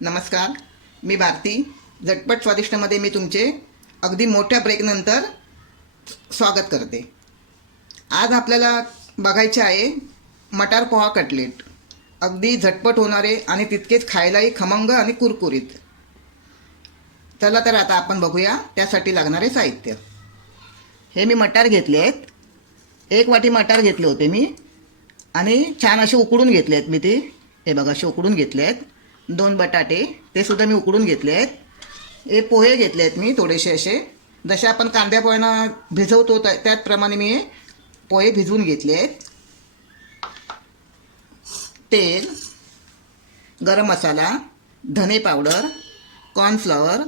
नमस्कार, मी भारती. झटपट स्वादिष्टमध्ये मी तुमचे अगदी मोठ्या ब्रेकनंतर स्वागत करते. आज आपल्याला बघायचे आहे मटार पोहा कटलेट. अगदी झटपट होणारे आणि तितकेच खायलाही खमंग आणि कुरकुरीत. चला तर आता आपण बघूया त्यासाठी लागणारे साहित्य. हे मी मटार घेतले आहेत. 1 वाटी मटार घेतले होते मी आणि छान असे उकडून घेतले आहेत मी ते. हे बघा असे उकडून घेतले आहेत. 2 बटाटे ते सुद्धा मी उकडून घेतले आहेत. हे पोहे घेतले आहेत मी थोडेसे असे, जसे आपण कांद्या पोह्यांना भिजवतो त्याचप्रमाणे मी पोहे भिजवून घेतले आहेत. तेल, गरम मसाला, धने पावडर, कॉर्नफ्लॉवर,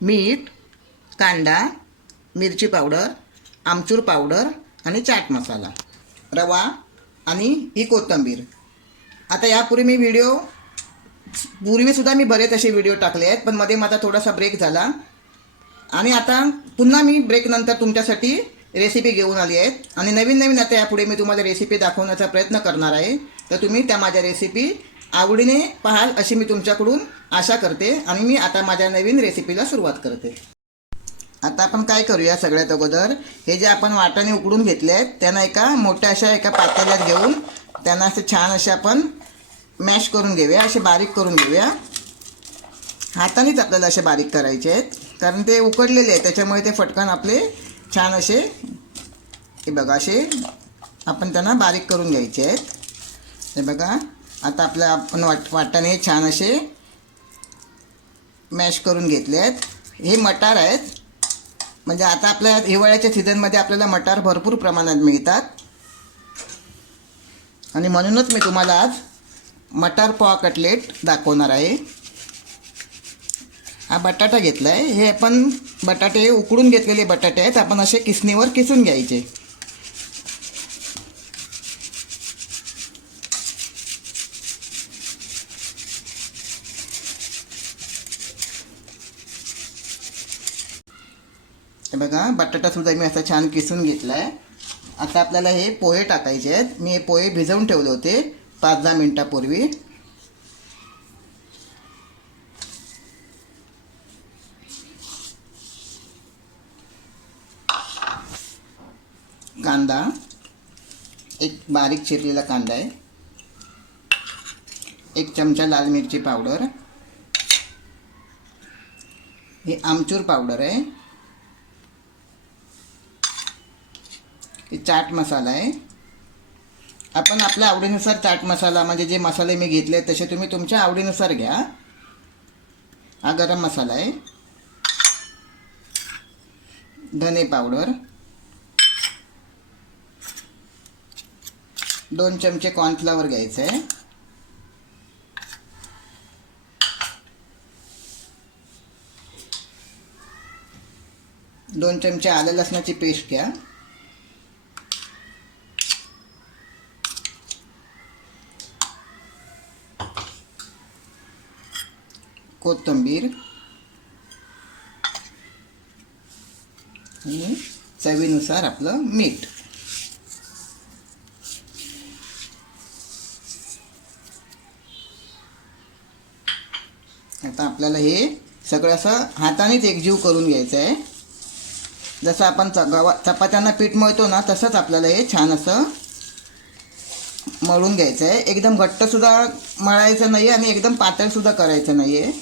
मीठ, कांदा, मिरची पावडर, आमचूर पावडर आणि चाट मसाला, रवा आणि ही कोथिंबीर. आता यापूर्वी पूर्वीसुद्धा मी बरेच असे व्हिडिओ टाकले आहेत, पण मध्ये माझा थोडासा ब्रेक झाला आणि आता पुन्हा मी ब्रेकनंतर तुमच्यासाठी रेसिपी घेऊन आली आहेत आणि नवीन आता यापुढे मी तुम्हाला रेसिपी दाखवण्याचा प्रयत्न करणार आहे. तर तुम्ही त्या माझ्या रेसिपी आवडीने पाहाल अशी मी तुमच्याकडून आशा करते आणि मी आता माझ्या नवीन रेसिपीला सुरुवात करते. आता आपण काय करूया, सगळ्यात अगोदर हे जे आपण वाटाणे उकडून घेतले आहेत त्यांना मोठ्या एका पातेल्यात घेऊन त्यांना असे छान असे आपण मॅश करून घेऊया, असे बारीक करून घेऊया. हातानेच आपल्याला असे बारीक करायचे आहेत, कारण ते उकडलेले आहेत त्याच्यामुळे ते फटकन आपले छान असे, हे बघा असे आपण त्यांना बारीक करून घ्यायचे आहेत. हे बघा आता आपण वाटाणे छान असे मॅश करून घेतले आहेत. हे मटार आहेत, म्हणजे आता आपल्या हिवाळ्याच्या सीझनमध्ये आपल्याला मटार भरपूर प्रमाणात मिळतात आणि म्हणूनच मी तुम्हाला आज मटार पोहा कटलेट दाखवणार आहे. हा बटाटा घेतला आहे. हे आपण बटाटे उकडून घेतलेले बटाटे आहेत, आपण असे किसणीवर किसून घ्यायचे. हे बघा बटाटासुद्धा मी असा छान किसून घेतला आहे. आता आपल्याला हे पोहे टाकायचे आहेत. मी हे पोहे भिजवून ठेवले होते 5-10 मिनिटापूर्वी. कांदा, एक बारीक चिरलेला कांदा आहे. 1 चमचा लाल मिरची पावडर. हे आमचूर पावडर आहे. हे चाट मसाला आहे. आपण आपल्या आवडीनुसार चाट मसाला, म्हणजे जे मसाले मी घेतले तसे तुम्ही तुमच्या आवडीनुसार घ्या. हा गरम मसाला आहे. धने पावडर, 2 चमचे कॉर्नफ्लॉवर घ्यायचं आहे. दोन चमचे आलं लसणाची पेस्ट घ्या. कोथिंबीर आणि चवीनुसार आपलं मीठ. आता आपल्याला हे सगळं असं हातानेच एकजीव करून घ्यायचं आहे. जसं आपण चपात्यांना पीठ मळतो ना, तसंच आपल्याला हे छान असं मळून घ्यायचं आहे. एकदम घट्टसुद्धा मळायचं नाही आणि एकदम पातळसुद्धा करायचं नाही आहे.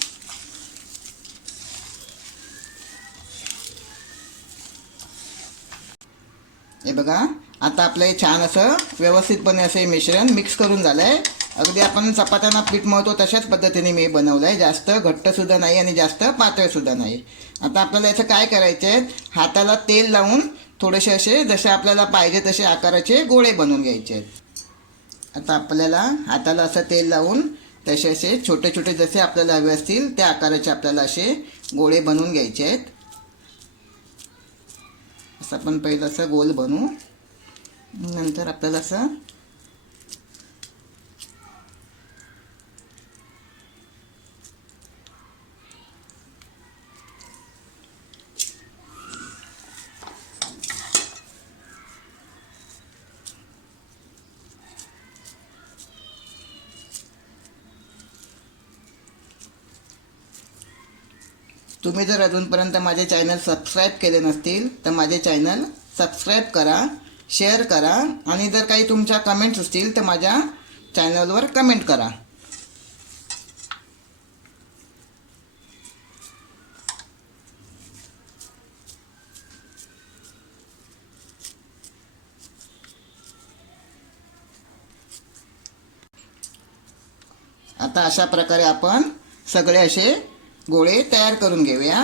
हे बघा आता आपलं हे छान असं व्यवस्थितपणे असं हे मिश्रण मिक्स करून झालं आहे. अगदी आपण चपात्यांना पीठ मळतो तशाच पद्धतीने मी बनवलं आहे. जास्त घट्टसुद्धा नाही आणि जास्त पातळसुद्धा नाही. आता आपल्याला याचं काय करायचे आहे, हाताला तेल लावून थोडेसे असे जसे आपल्याला पाहिजे तसे आकाराचे गोळे बनवून घ्यायचे आहेत. आता आपल्याला हाताला असं तेल लावून तसे असे छोटे छोटे जसे आपल्याला हवे असतील त्या आकाराचे आपल्याला असे गोळे बनवून घ्यायचे आहेत. असं आपण पहिलं असं गोल बनवू, नंतर आपल्याला असं तुम्ही जर अजूनपर्यंत माझे चॅनल सबस्क्राईब केले नसतील तर माझे चॅनल सबस्क्राईब करा, शेअर करा आणि जर काही तुमच्या कमेंट्स असतील तर माझ्या चॅनलवर कमेंट करा. आता अशा प्रकारे आपण सगळे असे गोळे तयार करून घेऊया.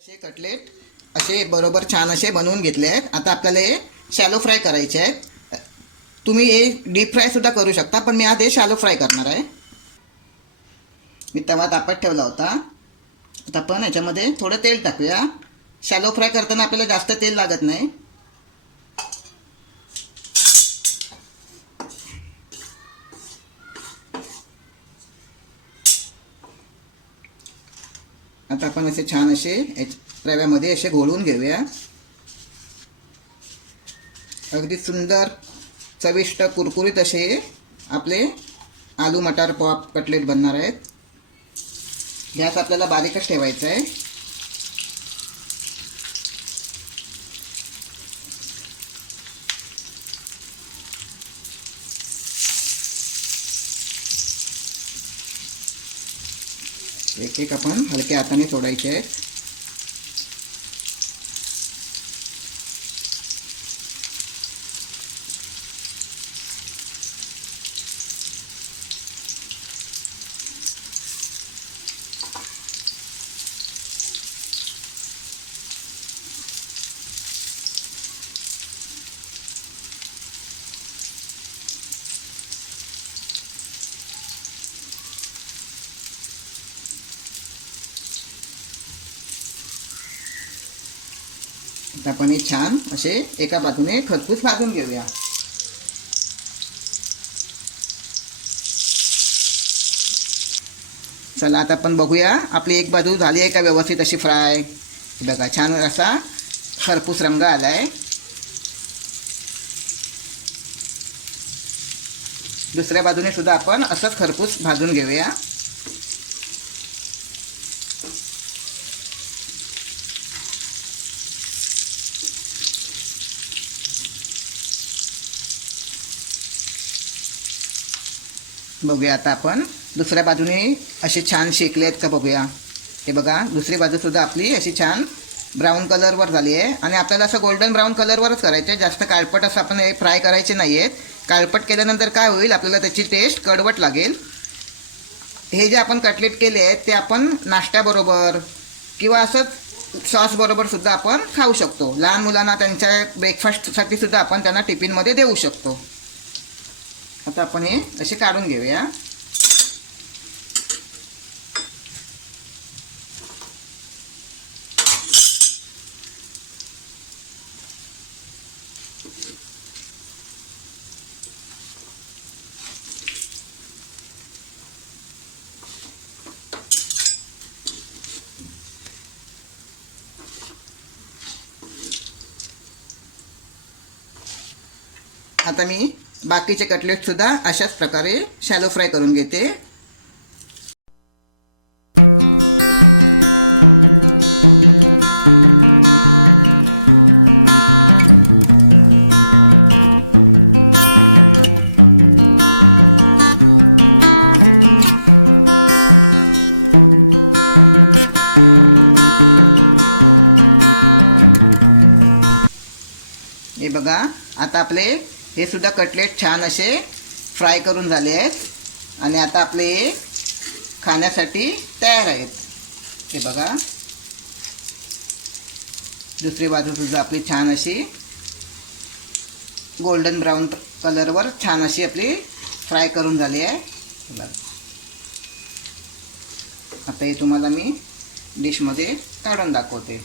असे कटलेट असे बरोबर छान असे बनवून घेतले आहेत. आता आपल्याला हे शॅलो फ्राय करायचे आहेत. तुम्ही हे डीप फ्राय सुद्धा करू शकता, पण मी आज हे शॅलो फ्राय करणार आहे. मी तवा तापत ठेवला होता. आता आपण याच्यामध्ये थोडं तेल टाकूया. शॅलो फ्राय करताना आपल्याला जास्त तेल लागत नाही. आता आपण असे छान असे रव्यामध्ये असे घोळून घेऊया. अगदी सुंदर चविष्ट कुरकुरीत असे आपले आलू मटार पॉप कटलेट बनणार आहेत. गॅस आपल्याला बारीकच ठेवायचा आहे. एक एक आपण हलक्या हाताने सोडायचे आहेत. आता आपण हे छान असे एका बाजूने खरपूस भाजून घेऊया. चला आता आपण बघूया आपली एक बाजू झाली आहे का व्यवस्थित अशी फ्राय. बघा छान असा खरपूस रंग आला आहे. दुसऱ्या बाजूने सुद्धा आपण असंच खरपूस भाजून घेऊया. बघूया आता आपण दुसऱ्या बाजूने असे छान शेकले आहेत का बघूया. हे बघा दुसरी बाजूसुद्धा आपली अशी छान ब्राऊन कलरवर झाली आहे. आणि आपल्याला असं गोल्डन ब्राऊन कलरवरच करायचं आहे. जास्त काळपट असं आपण हे फ्राय करायचे नाही आहेत. काळपट केल्यानंतर काय होईल, आपल्याला त्याची टेस्ट कडवट लागेल. हे जे आपण कटलेट केले आहेत ते आपण नाश्त्याबरोबर किंवा असंच सॉसबरोबर सुद्धा आपण खाऊ शकतो. लहान मुलांना त्यांच्या ब्रेकफास्टसाठी सुद्धा आपण त्यांना टिफिनमध्ये देऊ शकतो. आता आपण हे असे काढून घेऊया. आता मी बाकीचे कटलेट सुद्धा अशाच प्रकारे शॅलो फ्राय करून घेते. हे बघा आता आपले हे सुद्धा कटलेट छान असे फ्राय करून झाले आहेत. आणि आता आपले हे खाण्यासाठी तयार आहेत. हे बघा दुसरी बाजू सुद्धा आपली छान अशी गोल्डन ब्राऊन कलरवर छान अशी आपली फ्राय करून झाली आहे. आता हे तुम्हाला मी डिशमध्ये काढून दाखवते.